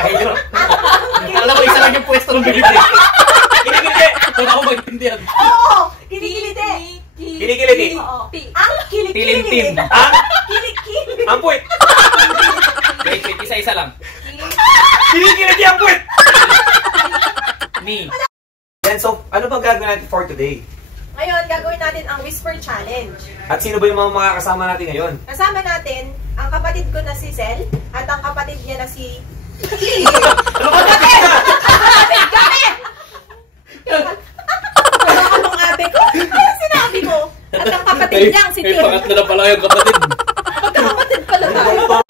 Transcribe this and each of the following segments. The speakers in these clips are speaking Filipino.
Kahirap. Alam mo, isa lang yung pwesto ng bibili. Kinikiliti. Kung ako magtindihan. Oo! Kinikiliti. Kinikiliti. Ang kilikili. Tilimtim. Ang kilikili. Ang puwit. Wait, isa-isa lang. Kinikiliti ang puwit. Ni. Yan, so, ano bang gagawin natin for today? Ngayon, gagawin natin ang Whisper Challenge. At sino ba yung mga kasama natin ngayon? Kasama natin ang kapatid ko na si Sel at ang kapatid niya na si... Ano ba natin ka? Kapatid kami! Ano ka bang abe ko? Ano sinabi ko? At ang kapatid niyang si Tim. Pangatlo na pala yung kapatid. Magkakapatid pala tayo.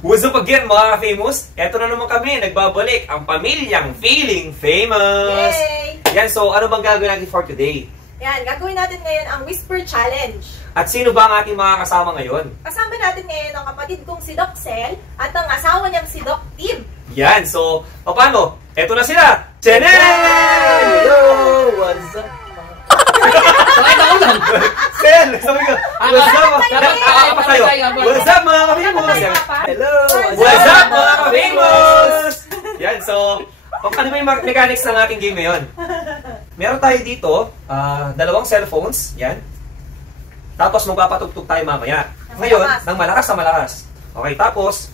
What's up again mga famous? Eto na naman kami, nagbabalik ang pamilyang Feeling Famous! Yay! Yan, so ano bang gagawin natin for today? Yan, gagawin natin ngayon ang Whisper Challenge. At sino ba ang ating mga kasama ngayon? Kasama natin ngayon ang kapatid kong si Doc Sel at ang asawa niyang si Doc Tim. Yan, so paano? Eto na sila! Chanel! Hello! What's up? Pakita ko lang. Sel! Sabi ko, what's up? Dapat tayo. What's up mga ka-famous? Hello! What's up mga ka-famous? Yan, so ano ba yung mechanics ng ating game ngayon? Meron tayo dito, dalawang cellphones, yan. Tapos magpapatugtog tayo mamaya. Ngayon, ng malakas na malakas. Okay, tapos,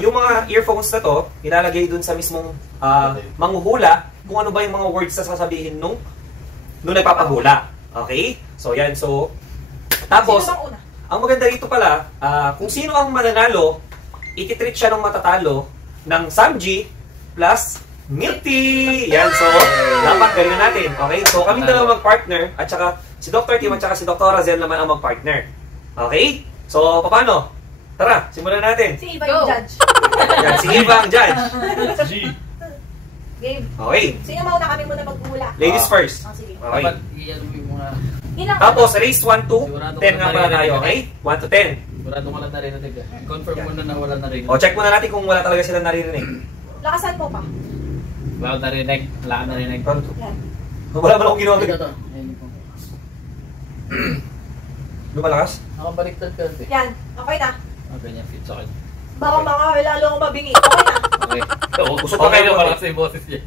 yung mga earphones na to, ilalagay dun sa mismong manghuhula kung ano ba yung mga words na sasabihin nung nagpapahula. Okay? So, yan. So, tapos, ang maganda dito pala, kung sino ang mananalo, ititreat siya ng matatalo ng Samji plus Milk Tea! Yan, so, dapat galingan natin. Okay? So, kami dalawa mag-partner, at saka si Dr. Tim at saka si Dr. Razel naman ang mag-partner. Okay? So, paano? Tara, simulan natin. Si Iba yung judge. Yan, si Iba ang judge. Game. Okay. Sige, mauna kami muna magpula. Ladies first. Oh, sige. Okay. Dapat i-ano yung mga... Tapos, race 1 to 10 nga pala tayo, okay? 1 to 10. Sigurado wala narinig. Confirm mo na wala narinig. O, check muna natin kung wala talaga sila naririnig. Lakasan mo pa. Wala narinig. Wala narinig. Yan. Wala ba akong ginawa? Ito. Ayun po. Lumalakas? Nakabaliktad ka natin. Yan. Okay na. Ganyan fit sa akin. Baka lalo akong mabingi. Okay na. Okay. Usok pa Okay kayo. na malakas yung boses niya.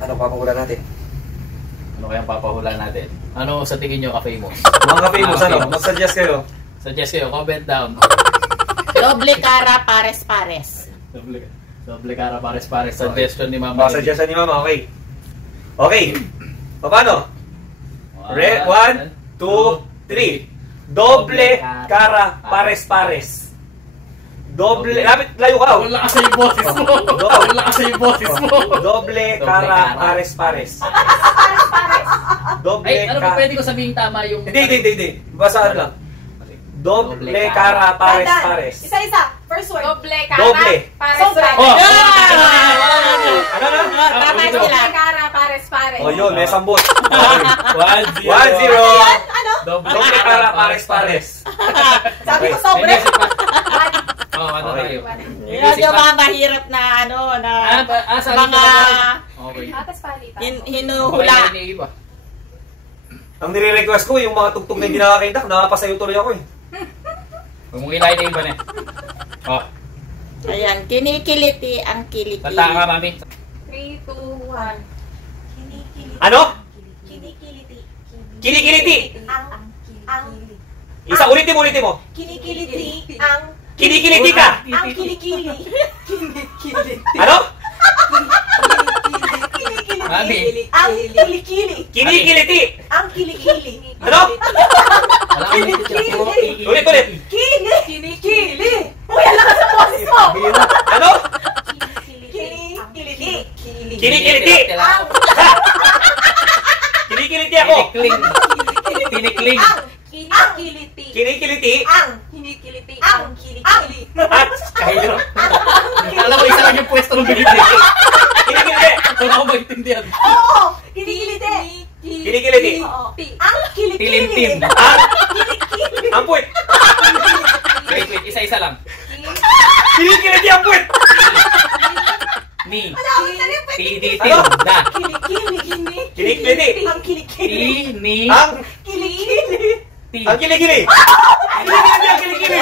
Ano papakula natin? Ano kayang papahula natin? Ano sa tingin nyo ka-famous? Mga ka-famous, ano? Mag-suggest kayo. Suggest kayo, comment down. Doble cara, pares-pares. Doble cara, pares-pares. Suggestion ni Mama. Mga suggestion ni Mama, okay. Okay. Paano? 1, 2, 3. Doble cara, pares-pares. Doble, lapit, layo ka. Wala kasi yung boses mo. Wala kasi yung boses mo. Doble cara, pares-pares. Doble Ay, ano ba pwede ko sabihin tama yung... Hindi. Basa lang. Doble cara, pares-pares. Isa-isa. First word. Doble cara, Doble. pares-pares. Oh! Yeah! Ano? Tama sila. Doble cara, pares-pares. Oh, yun, may sambot. 1-0. 1-0. Ano? Doble cara, pares-pares. Sabi ko sobre. Oo, ano tayo? Yun yung mga mahirap na ano, na mga Okay. Atas palitan. hinuhula. Ang nire-request ko, yung mga tugtog na hindi nakakita, nakapasayo tuloy ako eh. Huwag mong ilahin na iba na. Oh, Ayan, kinikiliti ang kiliti. tata ka, mami. 3, 2, 1. Kinikiliti. Ano? Kinikiliti. Kinikiliti. Ang Isa, ulitin mo. kinikiliti. Ang Kinikiliti ka. kilikili. Ano? Mami. Ang kilikili. Kinikiliti. Ang kilikili. Ano? Wala kang Kilikili. Ulit. Kinikili. Uy, ang lakas ng boses mo. Ano? Kilikili. Kinikiliti. Ang Kinikiliti ako. Tinikling. kinikiliti. Kinikiliti. Ang kinikiliti. Ang kilikili. At kahirap. Alam mo, isa lang yung pwesto ng bibili. Kinikiliti. Kung ako magtindihan. Oo! Kinikiliti. Kinikiliti. Ang kilikili. Tilimtim. Kilikili. Ang puwit. Wait, isa-isa lang. Kinikiliti ang puwit. Ni. Wala akong talim. Tiditim. Da. Kilikili. Kilikili. Ang kilikili. Ang Kilikili. Ang kilikili. Kilikili ang kilikili.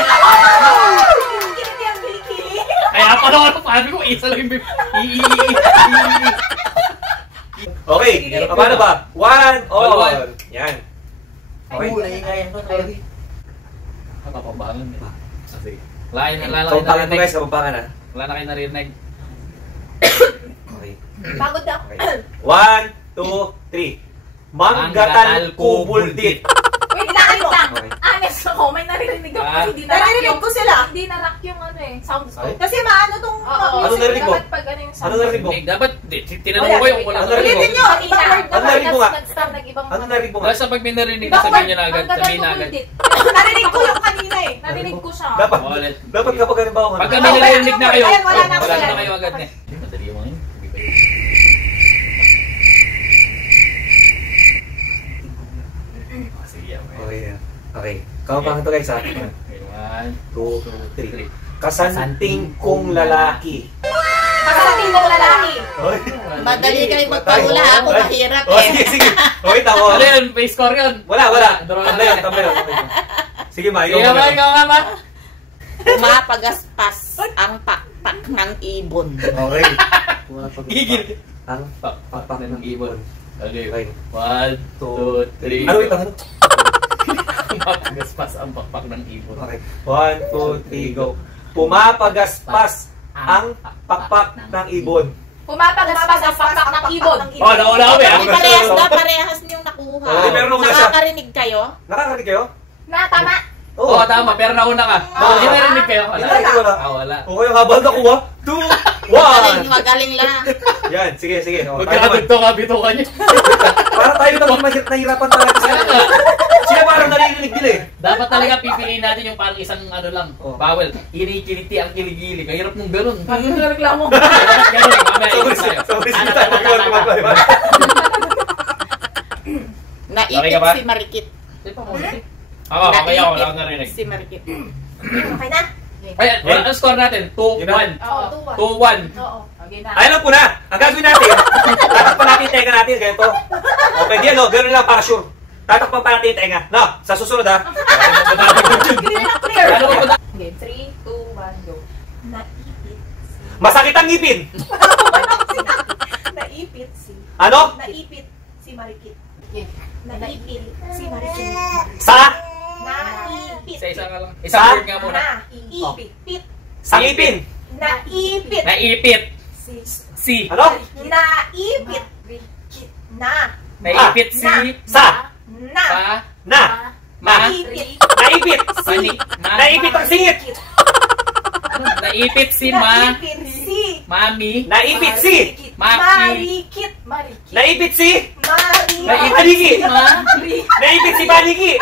Kilikili ang kilikili. Kaya pala ako, paano ko, isa lang yung Okay, paano ba? 1 all. One. Yan. Okay. Nakapabangan eh. Sige. Lain na kayo Kapampangan mo narinig. guys, kapampangan ha. Wala na kayo narinig. Okay. Pagod na. Okay. 1, 2, 3. Manggatal kubuldit. Wait lang. Okay. Honest ako, may naririnig ako kasi di Naririnig ko sila. Hindi na-rock yung ano eh, sound Okay. scope. Kasi maano tong Ano narinig mo? Dapat pag ano yung sound Ano narinig mo? Dapat, tinanong ko yung wala Ano na narinig mo? Ulitin nyo, ibang word Ano narinig mo nga? Nag-start nag-ibang Ano narinig mo nga? Basta pag may narinig ka, Ibang sabihin word, nyo na agad. ang Sabihin na gagal agad. ko narinig ko yung kanina eh. Narinig ko siya. Dapat kapag halimbawa Pagka ano? may narinig na kayo, Ayan, wala na ako wala sila. na kayo agad na. Madali yung mga yun. Sige, Okay. Okay. Kapampangan to guys ha. 1, 2, 3. Kasanting kong lalaki. Kasating kong lalaki. Madali kayo magpahula. Ako mahirap Oh, sige, eh. sige. Okay, tama. Ano yun? Base score yun? Wala. Draw Tama yun, tama yun. Sige, ma. Sige nga ba, ikaw nga ba? Pumapagaspas ang pakpak ng ibon. Okay. Gigil. Ang Papak ng ibon. Okay. Okay. 1, 2, 3. Ano wait, ano? Pumapagaspas ang pakpak ng ibon. Okay. 1, 2, 3, go. Pumapagaspas ang pakpak ng ibon. Pumapagaspas ang pakpak ng ibon. Oh, nauna kami ah. Parehas niyong nakuha. Okay, pero nauna siya. Nakakarinig kayo? Nakakarinig kayo? Na, tama. Oo, tama. Pero nauna ka. Hindi narinig kayo. Hindi narinig wala. Wala. Okay, ang habang nakuha. 2, 1. Magaling lang. Yan, sige. Oh, tayo naman. Magkakatugtong-abitukan niyo. Para tayo lang nahirapan talaga sila. Sila parang naririnig nila eh. Dapat talaga pipiliin natin yung parang isang ano lang. Oh. Bawal. Kinikiliti ang kiligili. Kahirap mong ganun. Ano na reklamo? Ganun. Mamaya ikot tayo. Sorry, sige tayo. Okay ka ba? Naipit si Marikit. Di pa mo. Ako, okay ako. Wala akong narinig. Si Marikit. Okay na? Ayan, wala ang score natin. 2-1. Oo, 2-1. Oo. Okay na. Ay, alam ko na. Ang gagawin natin, tatakpan natin yung tenga natin. Ganito. O, pwede yan, no? Ganun lang para sure. Tatakpan pa natin yung tenga. No, sa susunod ha. Clear na clear. Ano ko ba? Okay, 3, 2, 1, go. Naipit. Masakit ang ngipin. Naipit si. Ano? Naipit si Marikit. Naipit si Marikit. Sa? Naipit. Isa ka lang. Isang word nga muna. Naipit. Sa ngipin. Naipit. Naipit. Si. Ano? Naipit. Na. Naipit si. Sa? Na. Pa. Na? Ma. Naipit. Naipit. Mani. Ma. Naipit ang singit. Naipit si ma. Naipit si. Mami. Naipit si. Marikit. Marikit. Naipit si. Marikit. Naipit si. Ma. Naipit si Maniki.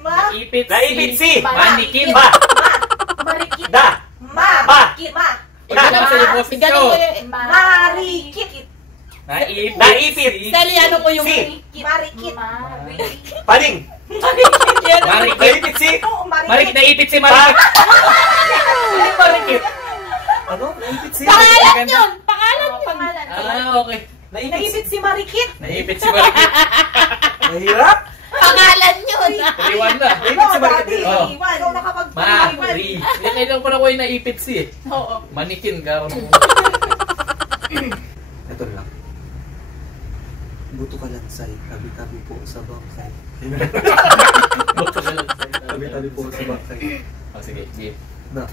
Naipit si. Naipit si. Manikin. Ma. Marikit. Da. Ma. Ma. Ma. Ikaw naman sa yung boses Galing ko. ko yun. Marikit. Naipit. Naipit. si. Sally, ano mo yung... Si. Marikit. Paning. Marikit. Naipit si. Oo, Marikit. Naipit si Pa. Marikit. Marikit. Ano? Naipit si. Pangalan yun! Pangalan yun! Pangalan. Okay. Naipit si Marikit. Naipit si Marikit. Mahirap. Pangalan yun! 3-1 na. Naipit si Marikit. Oo. Ikaw nakapag-iwan. Mari. Hindi kailangan ko na ko yung naipit si. Oo. Manikin ka. Ito lang. Buto ka lang say. Tabi-tabi po sa bangkay. Tabi-tabi po sa bangkay. Oh, sige. Sige. Na.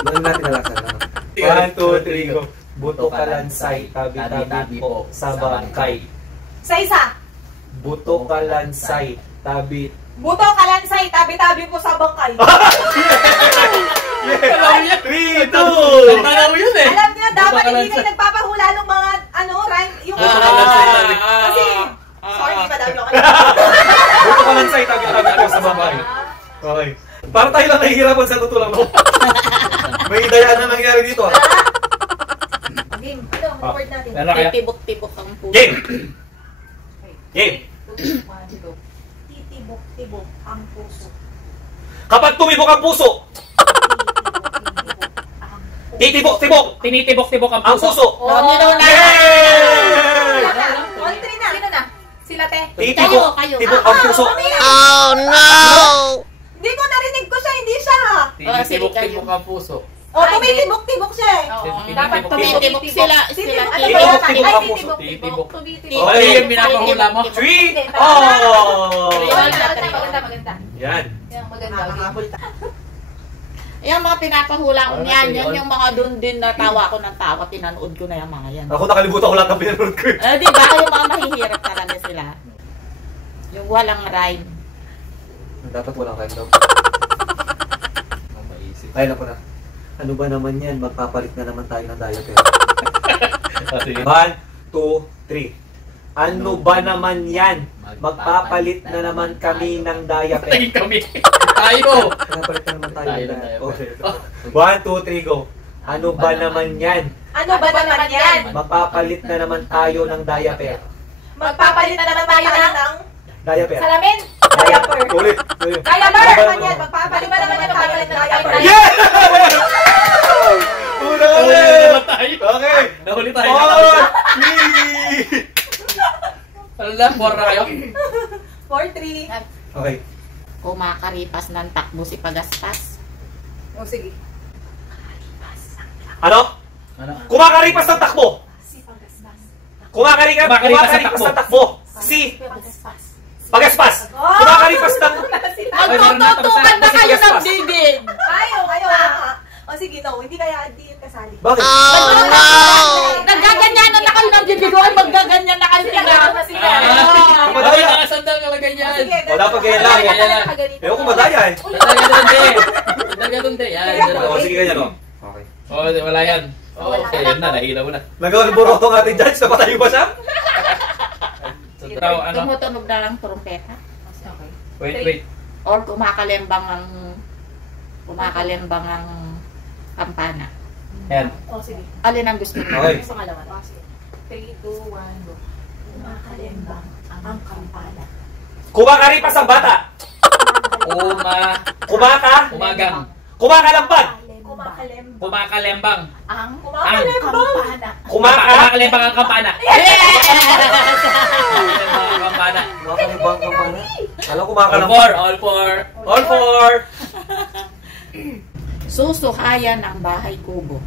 Gawin natin na laksan. 1, 2, 3, go. Buto ka lang say. Tabi-tabi po sa bangkay. Sa isa. Buto ka lang say. Tabi. Buto kalansay, tabi-tabi po sa bangkay. 3, 2. Tanaw yun eh. Alam niyo, dapat Buto hindi kalansay. kayo nagpapahula ng mga, rhyme, yung Ah, kasi, sorry, madami ako. Buto ka lang say. Tabi-tabi po sa bangkay. Okay. Para tayo lang nahihirapan sa totoo lang, no? May dayaan na nangyari dito, ah. Game, ano, word natin. Ano kaya? Titibok-tibok ang puso. Game! Game! 2, 1, go. Titibok-tibok ang puso. Kapag tumibok ang puso, Titibok-tibok ang Titibok-tibok. Tinitibok-tibok ang Ang puso. puso. Domino na. Yay! Sila na. On three na. Sino na? Sila, te. Titibok. Kayo. Tibok ang puso. Hindi ko narinig ko siya, hindi siya. Tinitibok-tibok ang puso. Oh, tumitibok-tibok siya eh. Dapat Tumitibok sila. Titibok-tibok ang puso. Titibok. Tumitibok. Okay, yung pinapahula mo. 3. Oh! Maganda. Yan. Yan, maganda. Yung mga pinapahula ko Ano yan, na, yan yung mga doon din na tawa ko ng tawa, pinanood ko na yung mga yan. Ako nakalimutan ko lahat ng pinanood ko. Di ba? Yung mga mahihirap talaga sila. Yung walang rhyme. Dapat walang rhyme daw. Ang maisip. Ay, naku na. Ano ba naman yan? Magpapalit na naman tayo ng diaper. 1, 2, 3. Ano ba naman yan? Magpapalit na naman kami ng diaper. Tingin kami. Tayo. Magpapalit na naman tayo Tayo ng ng diaper. diaper. 1, 2, 3, go. Ano ba naman yan? Ano ba naman yan? Magpapalit na naman tayo ng diaper. Magpapalit na naman tayo ng Diaper. Salamin. diaper. Ulit. Diaper naman yan. Magpapalit na naman tayo ng diaper. Yeah! Una ulit! Naman tayo. Okay. Nahuli tayo. 4, 3. Ano lang, 4 na kayo? 4-3. Okay. Kumakaripas ng takbo si Pagaspas. O sige. Ano? Ano? Kumakaripas ng takbo. Kumakaripas ng takbo. Si Pagaspas. Kumakaripas ng... Magtututukan na kayo ng bibig! Ayaw. O sige, no. Hindi kaya hindi yun kasali. Bakit? Nagaganyanan na kayo ng bibig o magaganyan na kayo ng Madaya. Nakasandal ka lang ganyan. Sige, Wala pa ganyan lang. Ewan ko madaya eh. Sandal ka doon, te. Yan. O, sige ganyan o. Okay. Oh, wala yan. Okay, yan na. Nahila mo na. Nagawang ang ating judge. Napatayo ba siya? So, draw, ano? Tumutunog na lang trumpeta. Wait. Or kumakalembang ang kampana. Yan. O, sige. Alin ang gusto mo? Okay. Gusto ka naman. 3, 2, 1, go. Kumakalembang ang kampana. Kumakaripas ang bata. Umagang. Kumakalambag. Kumakalembang. Ang Kumakalembang. Kumakalembang ang kampana. Ang kampana. Kumakalambang ka pa na. Alam ko All kumakalambag. four. All four. Susuhayan ang bahay kubo.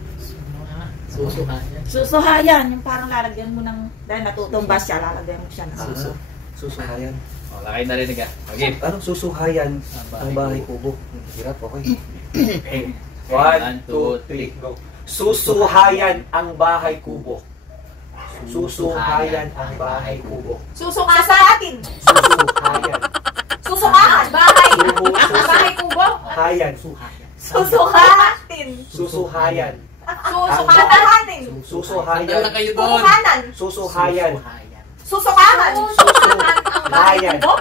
Susuhayan. Susuhayan, yung parang lalagyan mo ng, dahil natutumbas siya, lalagyan mo siya ng suso. Susuhayan. Oh, lakay narinig ka. Okay. Anong susuhayan ang bahay kubo? Hirap, okay. 1, 2, 3, go. Susuhayan ang bahay kubo. Susuhayan ang bahay kubo. Susuka sa atin. Susuhayan. Susukahan. Bahay. bahay kubo. Hayan. Susukahatin. Susuhayan. Susukahanin. Sandal Susuhayan. na kayo doon. Susukahanan. Susuhayan. Susukahan. Susukahan ang bahay Susuhayan. kubo.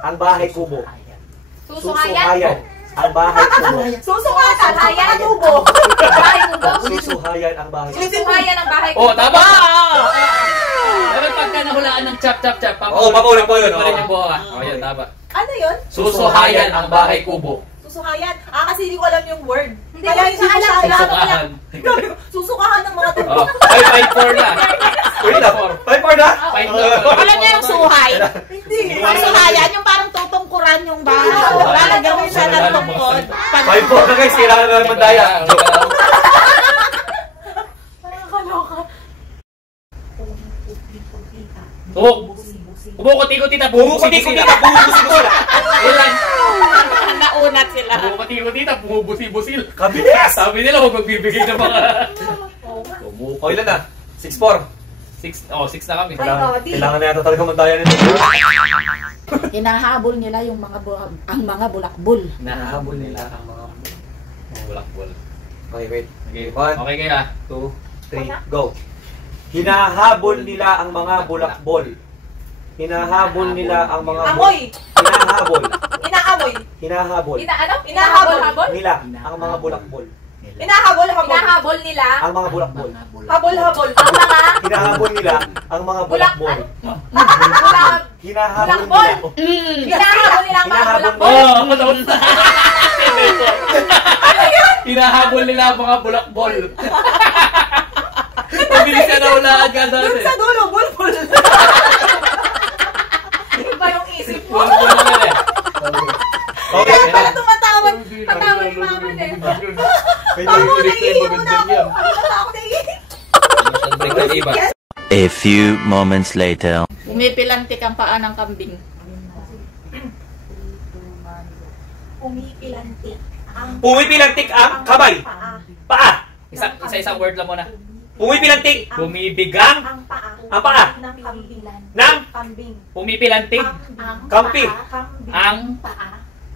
Ang bahay kubo. Susuhayan. Ang bahay kubo. Susukatan. Hayan. Tubo. Bahay kubo. Susuhayan ang bahay kubo. Susuhayan ang bahay Oh, kubo. tama! Dapat pagka nahulaan ng chap. Oo, papaulit po yun, Pa rin oo. yung buho, ah. Oh, yun, tama. Ano yun? Susuhayan ang bahay kubo. Susukayan. Kasi hindi ko alam yung word. Hindi Kaya ko hindi ko alam. siya alam. Susukahan. Susukahan ng mga tubo. Oh, 5-4 na. Wait lang. 5-4 na? 5-4. Alam niya yung suhay? Hindi. Ang suhayan, yung parang tutungkuran yung bahay. Lalagyan mo siya ng tungkod. 5-4 na guys. Kailangan na naman daya. Bumukuti-kuti na. Bumukuti-kuti na. Bumubusi-busi na. Ilan? Naunat sila. Bumukuti-kuti na. Bumubusi-busil. Kabilis! Sabi nila huwag magbibigay ng mga... O, ilan na? 6-4. 6 na kami. Kailangan na yata talaga mandaya nito. Hinahabol nila yung ang mga bulakbul. Nahabol nila ang mga... Bulak-bul. Okay, wait. Okay, 1, okay kaya. 2, 3, go. Hinahabol nila ang mga bulakbol. Hinahabol nila ang mga... Amoy. Hinahabol. Inaamoy. Hinahabol. Inahabol. Nila ang mga bulakbol. Inahabol. Hinahabol nila Ang mga bulakbol. Habol. ang mga Hinahabol nila ang mga bulakbol. Hinahabol Bulakbol. nila. hinahabol nila ang mga Hinahabol bulakbol. Oh, tapos na. Hinahabol nila ang mga bulakbol. Mabilis ka na ulaan ka Doon dati. sa dulo, bulbul. Iba yung isip mo. Bulakbol naman eh. Okay. Kaya pala tumatawag. Patawag naman eh. Naiihi mo na ako. Ako naiihi. A few moments later. Umipilantik ang paa ng kambing. Pumipilantik ang Pumipilantik ang kamay. Paa. Isa-isang word lang muna. Pumipilantik Bumibigang. ang paa. ang paa. Ng kambilan. Ng Kambing. Pumipilantig. Ang Kampi. paa, kambing. Ang paa.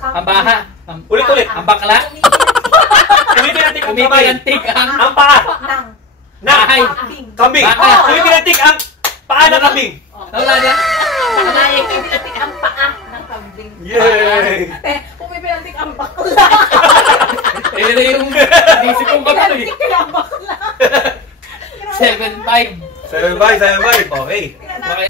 ang baha. Ulit-ulit. Ang bakla. Pumipilantik ang kamay. Pumipilantig ang Ang paa. Ng bahay. kambing. Kambing. Baka. Pumipilantig ang paa ng kambing. Wala niya? Pumipilantik ang paa ng kambing. Yay! Pumipilantik ang bakla. Eh, na yung isip kong kapal eh. Pumipilantik ang bakla. 7-5. 7-5. Okay. Okay.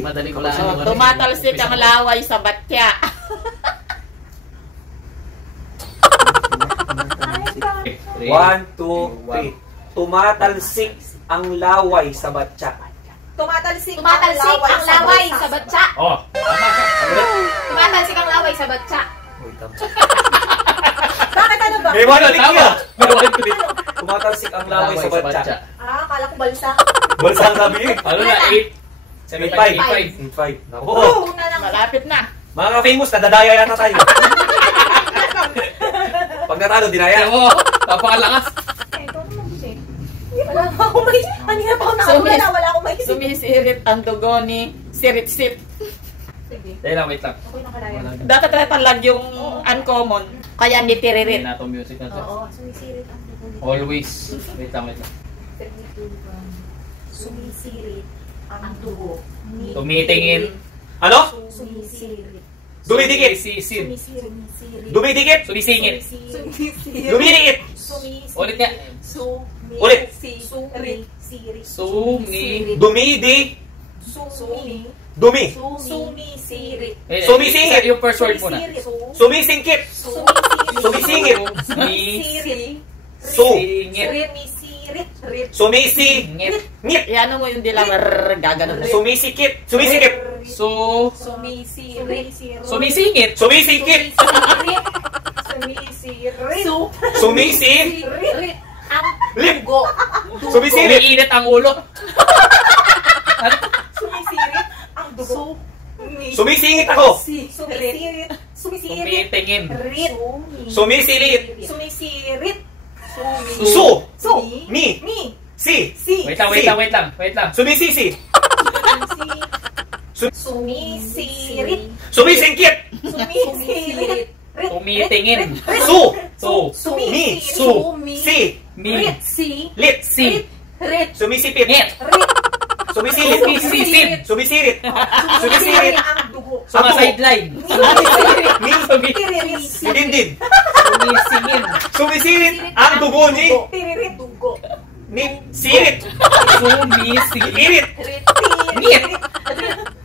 Madaling ulaan. So, tumatalsik ang laway sa batya. One, two, three. Tumatalsik ang laway sa batya. Tumatalsik Tumatalsik ang laway sa batsa. Oh, tama ka. Tumatalsik ang laway sa batsa. Bakit ano ba? May one click Tama. niya. May one click. Tumatalsik ang laway sa batya. Akala ko balsa. Balsa ang sabi eh. Ano na? 8. 7-5. 5. Naku. Una lang. Malapit na. Mga ka-famous, nadadaya yata tayo. Pag natalo, dinaya. Kaya mo, napakalakas. Ito naman siya. Wala pa akong may... Kanina pa ako nakawala. Wala akong may... Sumisirit ang dugo ni Sirit-Sit. Sige. Dahil lang, wait lang. Ako'y nakalaya. Dapat talag yung uncommon. Kaya Hindi nitiririt. na itong music na to. Oo, sumisirit ang dugo ni... Always. Wait lang. Sumisirit ang dugo ni... Tumitingin. Ano? Sumisirit. Dumidikit. Sisid. Sumisirit. Dumidikit. Sumisingit. Sumisirit. Dumidiit. Ulit nga. Ulit. Sumirit. Sumi. Dumidi. Sumi. Dumi. Sumisirit. Sumisingit. Yung first word muna. Sumisingkit. Sumisingit. Sumisingit. Sumisingit. Ngit. Iano mo yung dilang gaganon. Sumisikit. Sumisikip. Sumisirit. Sumisingit. Sumisingkit. Sumisirit. Ang Lip. dugo. Sumisirit. Umiinit ang ulo. Sumisirit ang dugo. Sumisingit ako. Sumisirit. Sumisirit. Tumitingin. Rit. Sumisilit. Sumisirit. Su. Su. Mi. Mi. Si. Si. Wait lang. Sumisisi. Sumisirit. Sumisingkit. Sumisirit. Tumitingin. Su. Su. Mi. Su. Si. Mi. Rit. Si. Lit. Si. Rit. Sumisipit. Ngit. Rit. Sumisilip. Sumisilip. Sumisirit. Sumisirit ang dugo. Sumasideline. Mi. Tiririt. Dindin. Sumisingin. Sumisirit ang dugo ni Tiririt. Dugo. Sirit. Sumisingit. Irit. Rit. Ngit.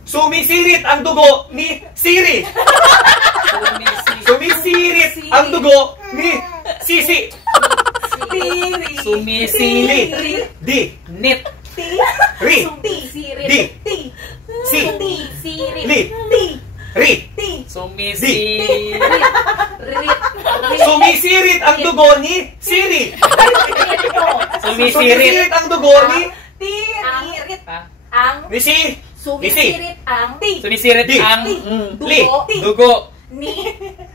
Sumisirit ang dugo ni Siri. Sumisirit ang dugo ni Sisi. Tiri. Sumisilip. Di. Nit. Ti. Ri. Ti. Di. Ti. Si. Ti. Sirit. Li. Ti. Ri. Ti. Sumisirit. Rit. Sumisirit ang dugo ni Siri. Sumisirit. Sumisirit ang dugo ni Tiririt. Ah, ni Si. Sumisirit ang ti. Sumisirit Di. ang Li. dugo Ni.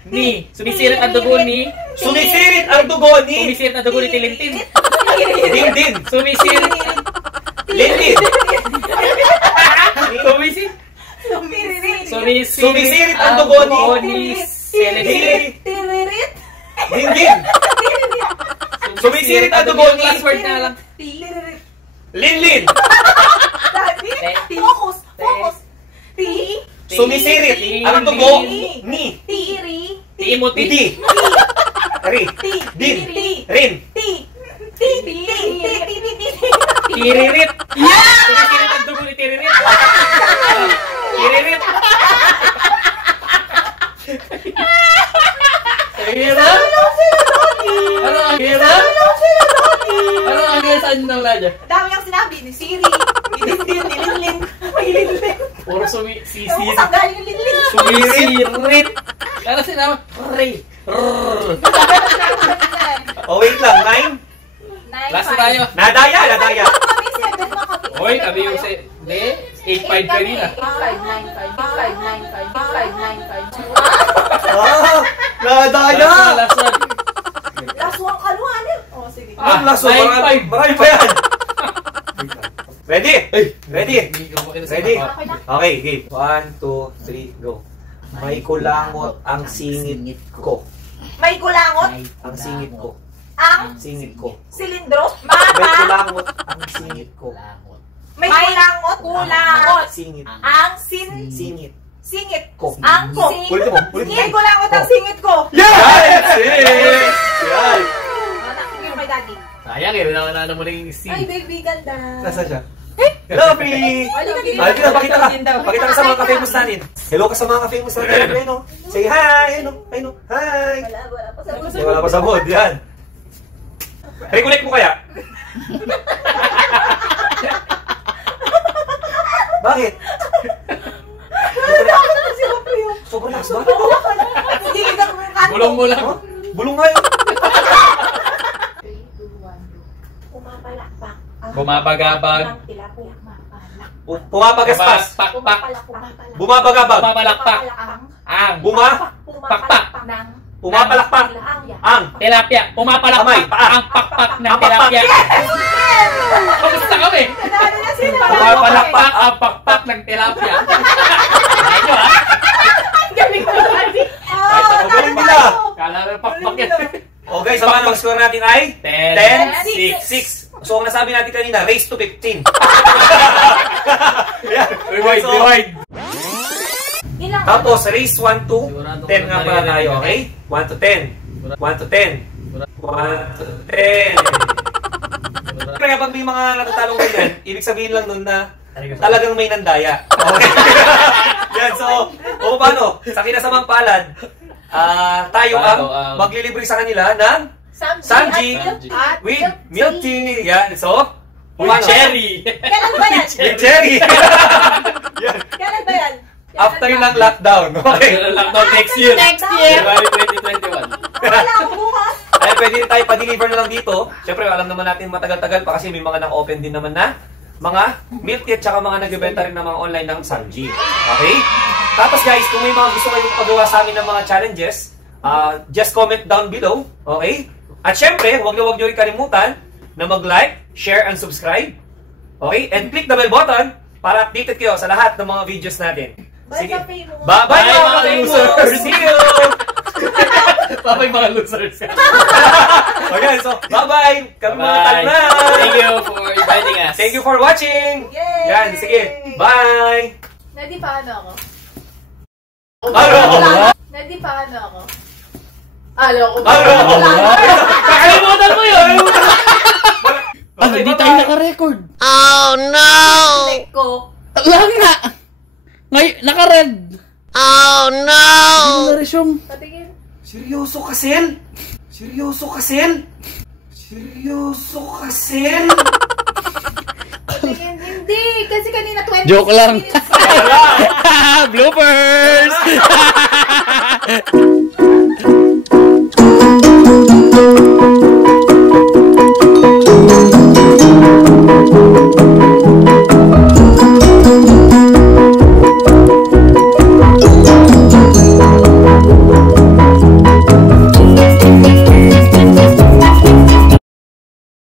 ni. Sumisirit ang dugo ni. Sumisirit ang dugo ni Sumisirit ang dugo ni Tilintin. Dindin. Sumisirit. Lindin. Sumisirit ang dugo ni Celestine. Tiririt. Dindin. Sumisirit ang dugo ni Last word na lang. Tiririt. Linlin. Focus. Focus. Ti. Sumisirit ang dugo ni Tiri. Timothy. Di. Ri. Ti. Din. Ti. Rin. Ti. Ti. Ti. Ti. Tiririt. Sumisirit ang dugo ni Tiririt. Tiririt. wala niya. Dami niyang sinabi ni Siri, Nilindin, Nilindin, Nilindin. Puro Saan sisirit. galing yung Lindin? Sumisirit. Kaya sinama, Ray. Oh, wait lang. 9? Last na tayo. Nadaya, nadaya. Kami 7 na kami. Hoy, kami yung hindi. 8-5 kanina. 8-5, 9-5, 8-5, 9-5, 8-5, 9-5. Nadaya. Last one. Last one ka ano? Oh, sige. Ang laso, 9-5. marami pa yan. Ready? Ready? Ready? Okay na. Okay, game. 1, 2, 3, go. May kulangot ang singit ko. May kulangot, Ang singit ko. ang Singit ko. silindro, May mapa, kulangot ang singit ko. may kulangot, kulangot, Singit. ang Singit singit, ko. ang ko. Ulit mo, ulit mo. May kulangot ang singit ko. Yes! Yes! Yan! Nakikita kay daddy. Sayang eh, ano mo na yung C. Ay, baby, ganda. Nasaan siya? Hello, P! Ay, pakita ka. Pakita ka sa mga ka-famous natin. Hello ka sa mga ka-famous natin. Ayun, oh. Say hi! Ayun, oh. Ayun, oh. Hi! Wala pa sa Ay, wala pa sa mood. Yan. Reconnect mo kaya? Bakit? Sobrang lakas ba? Hindi ka ng kanto. Bulong mo lang. Huh? Bulong nga yun. 3, 2, 1, go. Pumapalakpak. Bumabagabag. Ang tilapia. Pumapagaspas. Pakpak. Bumabagabag. Pumapalakpak. Ang. Pakpak. Ng. Pumapalakpak. Ang. Tilapia. Pumapalakpak. Kamay, paa. Ang pakpak ng Ang pakpak. tilapia. Kamusta kami? Nadali na sila. Pumapalakpak ang pakpak ng tilapia. Ayun nyo ha? Ang galing mo, daddy. Ay, sa magaling nila. Kala mo pakpak yan. Okay, sa mga score natin ay 10, 10, 6. So, ang nasabi natin kanina, race to 15. Yan. Rewind, So, rewind. Ilang? Tapos, race 1 to 10 nga pala tayo, okay? 1 to 10. 1 to 10. 1 to 10. Kaya pag may mga natatalong ganyan, ibig sabihin lang nun na talagang may nandaya. Okay? Yan, so, o paano? Sa kinasamang palad, tayo ang maglilibre sa kanila ng Sanji with milk tea. Yan, so, With paano? cherry. Kailan ba yan? With cherry. Yan. Kailan ba yan? After ng lockdown. Okay. Lockdown next year. Next year. January 2021. Wala ako bukas. Ay, pwede rin tayo pa-deliver na lang dito. Siyempre, alam naman natin matagal-tagal pa kasi may mga nang-open din naman na mga milk tea at saka mga nagbebenta rin ng mga online ng Sanji. Okay? Tapos guys, kung may mga gusto kayong pagawa sa amin ng mga challenges, just comment down below. Okay? At syempre, huwag nyo rin kalimutan na mag-like, share, and subscribe. Okay? And click the bell button para updated kayo sa lahat ng mga videos natin. Bye, Sige. Papi mo. Bye-bye Bye, mga mga losers! losers! See you! Papay mga losers. Okay, so bye-bye! Kami mga Bye. talma! Thank you for inviting us. Thank you for watching! Yay! Yan, sige. Bye! Nadi, paano ako? Ano? Nadi, paano ako? Alo ko. Ano? Kakalimutan mo yun! Okay, Hindi bye-bye. tayo naka-record. Tek ko. Lang nga. Ngayon, naka-red. Ano na-resume? Patingin. Seryoso ka, Sen? Seryoso ka, Sen? Seryoso ka, Sen? Patingin. Hindi. Kasi kanina 20 Joke lang. minutes. Bloopers!